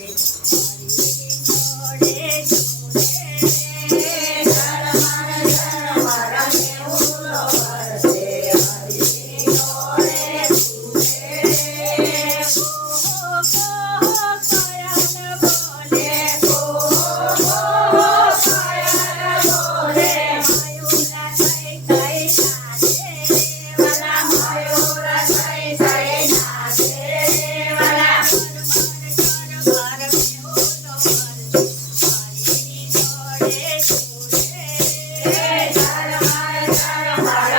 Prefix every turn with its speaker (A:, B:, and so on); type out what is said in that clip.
A: Thank okay. you. Yeah.